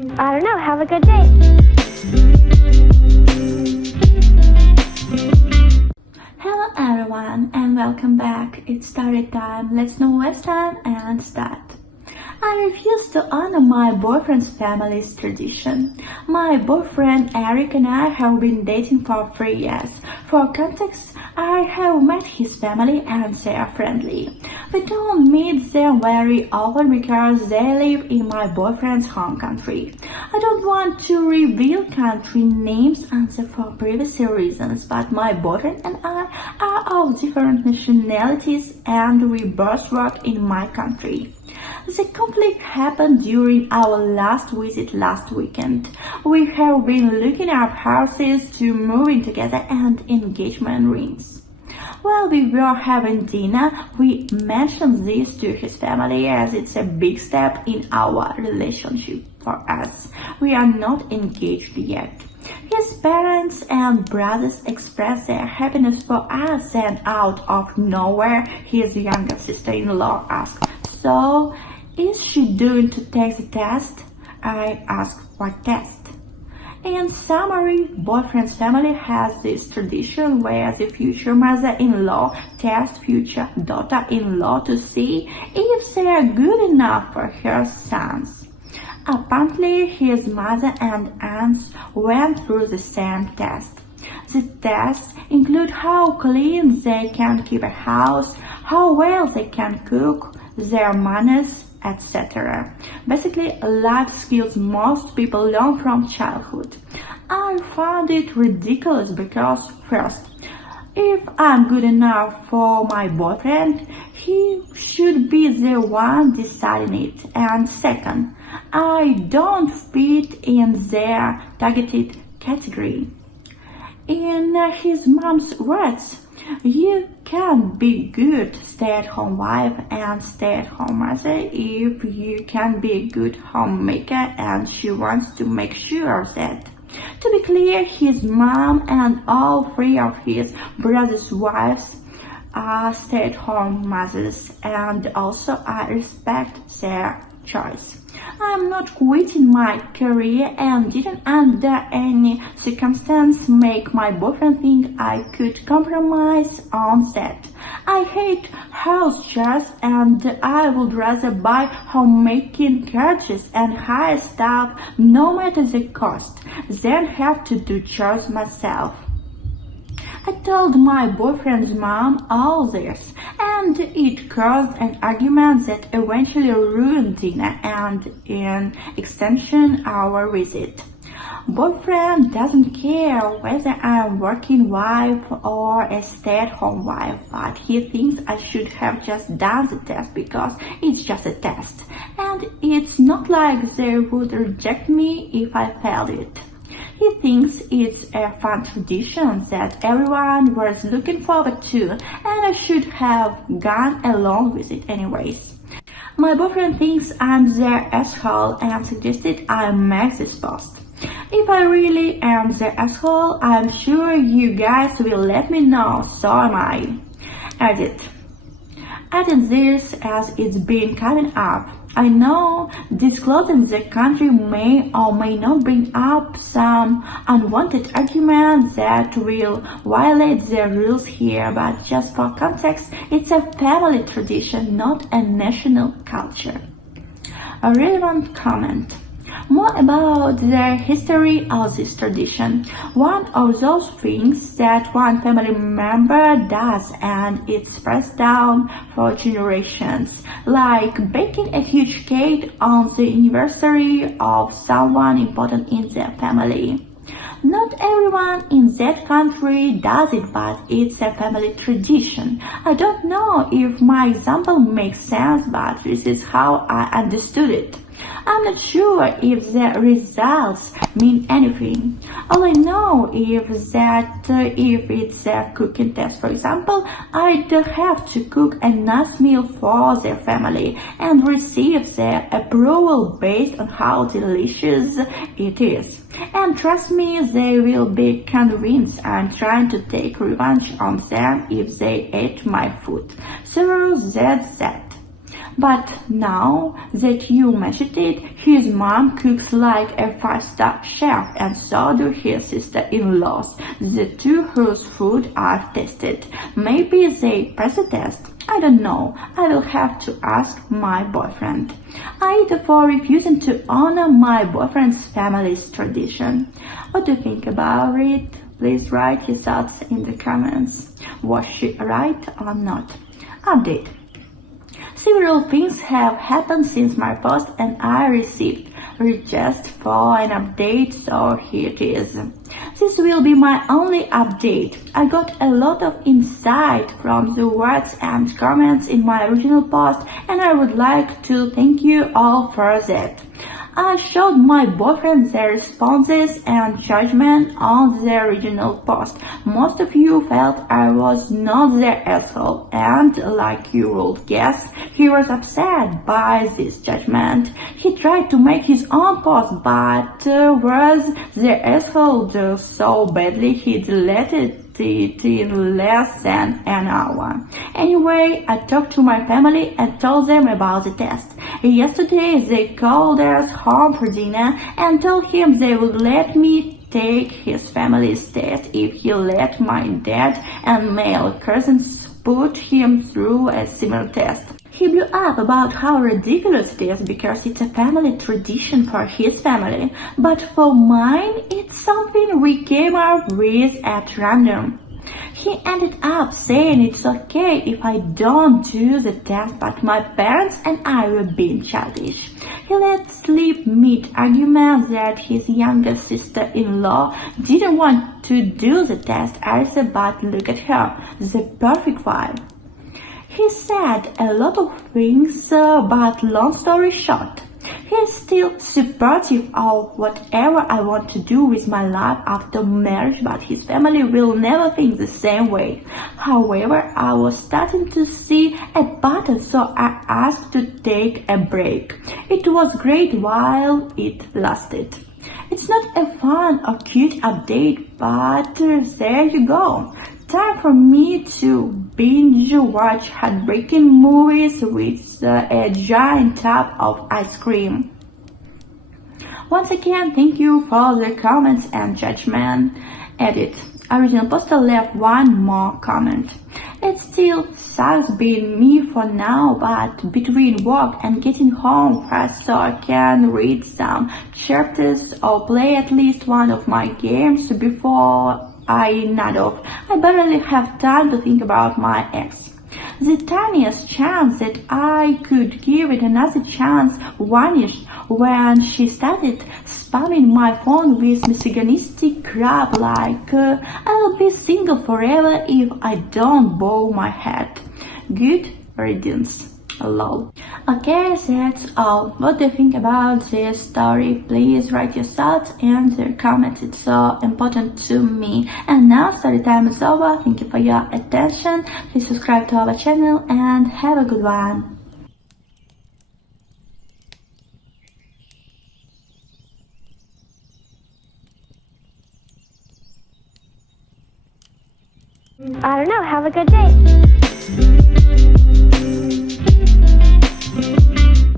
I don't know, have a good day. Hello everyone and welcome back. It's story time. Let's not waste time and start. I refuse to honor my boyfriend's family's tradition. My boyfriend Eric and I have been dating for 3 years. For context, I have met his family and they are friendly. We don't meet them very often because they live in my boyfriend's home country. I don't want to reveal country names and for privacy reasons, but my boyfriend and I are of different nationalities and we both work in my country. The conflict happened during our last visit last weekend. We have been looking up houses to move in together and engagement rings. While we were having dinner, we mentioned this to his family as it's a big step in our relationship for us. We are not engaged yet. His parents and brothers expressed their happiness for us, and out of nowhere, his younger sister-in-law asked, "So, is she due to take the test?" I asked, "What test?" In summary, boyfriend's family has this tradition where the future mother-in-law tests future daughter-in-law to see if they are good enough for her sons. Apparently, his mother and aunts went through the same test. The tests include how clean they can keep a house, how well they can cook, their manners, etc. Basically, life skills most people learn from childhood. I found it ridiculous because, first, if I'm good enough for my boyfriend, he should be the one deciding it. And second, I don't fit in their targeted category. In his mom's words, "You can be good stay-at-home wife and stay-at-home mother if you can be a good homemaker," and she wants to make sure that. To be clear, his mom and all 3 of his brothers' wives are stay-at-home mothers, and also I respect their choice. I'm not quitting my career and didn't under any circumstance make my boyfriend think I could compromise on that. I hate house chores and I would rather buy homemaking gadgets and hire staff no matter the cost than have to do chores myself. I told my boyfriend's mom all this, and it caused an argument that eventually ruined dinner and, in extension, our visit. Boyfriend doesn't care whether I'm a working wife or a stay-at-home wife, but he thinks I should have just done the test because it's just a test, and it's not like they would reject me if I failed it. He thinks it's a fun tradition that everyone was looking forward to, and I should have gone along with it anyways. My boyfriend thinks I'm their asshole and suggested I make this post. If I really am the asshole, I'm sure you guys will let me know, so am I. Edit this as it's been coming up. I know disclosing the country may or may not bring up some unwanted arguments that will violate the rules here, but just for context, it's a family tradition, not a national culture. A relevant comment. More about the history of this tradition. One of those things that one family member does and it's passed down for generations, like baking a huge cake on the anniversary of someone important in their family. Not everyone in that country does it, but it's a family tradition. I don't know if my example makes sense, but this is how I understood it. I'm not sure if the results mean anything. All I know is that if it's a cooking test, for example, I'd have to cook a nice meal for their family and receive their approval based on how delicious it is. And trust me, they will be convinced I'm trying to take revenge on them if they ate my food. So that's that. But now that you mentioned it, his mom cooks like a five-star chef, and so do his sister-in-laws, the two whose food I've tasted. Maybe they pass the test. I don't know. I will have to ask my boyfriend. AITA for refusing to honor my boyfriend's family's tradition. What do you think about it? Please write your thoughts in the comments. Was she right or not? Update. Several things have happened since my post and I received request for an update, so here it is. This will be my only update. I got a lot of insight from the words and comments in my original post, and I would like to thank you all for that. I showed my boyfriend their responses and judgment on the original post. Most of you felt I was not their asshole, and like you would guess, he was upset by this judgment. He tried to make his own post, but was their asshole just so badly he deleted it in less than an hour. Anyway, I talked to my family and told them about the test. Yesterday they called us home for dinner and told him they would let me take his family's test if he let my dad and male cousins put him through a similar test. He blew up about how ridiculous it is because it's a family tradition for his family, but for mine it's something we came up with at random. He ended up saying it's okay if I don't do the test, but my parents and I were being childish. He let slip mid-argument that his younger sister-in-law didn't want to do the test either, but look at her, the perfect wife. He said a lot of things, but long story short, he is still supportive of whatever I want to do with my life after marriage, but his family will never think the same way. However, I was starting to see a pattern, so I asked to take a break. It was great while it lasted. It's not a fun or cute update, but there you go. Time for me to binge watch heartbreaking movies with a giant tub of ice cream. Once again, thank you for the comments and judgment. Edit. Original poster left one more comment. It still sucks being me for now, but between work and getting home fast so I can read some chapters or play at least one of my games before I nod off, I barely have time to think about my ex. The tiniest chance that I could give it another chance vanished when she started spamming my phone with misogynistic crap like I'll be single forever if I don't bow my head. Good riddance. Lol. Okay, that's all. What do you think about this story? Please write your thoughts and your comments. It's so important to me. And now story time is over. Thank you for your attention. Please subscribe to our channel and have a good one. I don't know. Have a good day.